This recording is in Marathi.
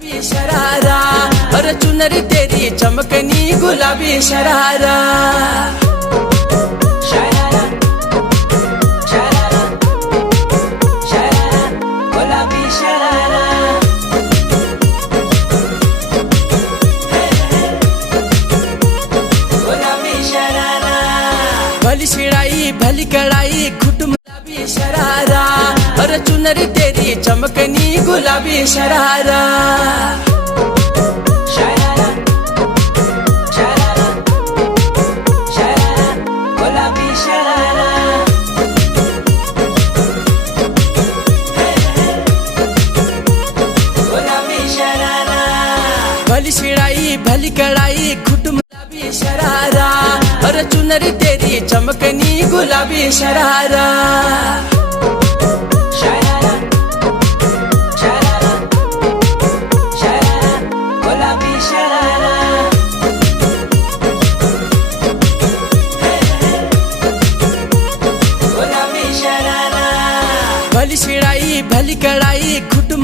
गुलाबी शरारा, हर चुनरी तेरी चमकनी गुलाबी शरारा। शरारा शरारा शरारा गुलाबी शरारा। गुलाबी शरारा भली शिड़ाई भली कड़ाई खुटम गुलाबी शरारा, हर चुनरी तेरी चमकनी गुलाबी शरारा। शरारा शरारा शरारा गुलाबी शरारा। गुलाबी शरारा भली शिड़ाई भली कड़ाई खुटम गुलाबी शरारा, हर चुनरी तेरी चमकनी गुलाबी शरारा। शरारा शरारा शरारा गुलाबी शरारा। गुलाबी शरारा भली शिड़ाई भली कड़ाई खुटम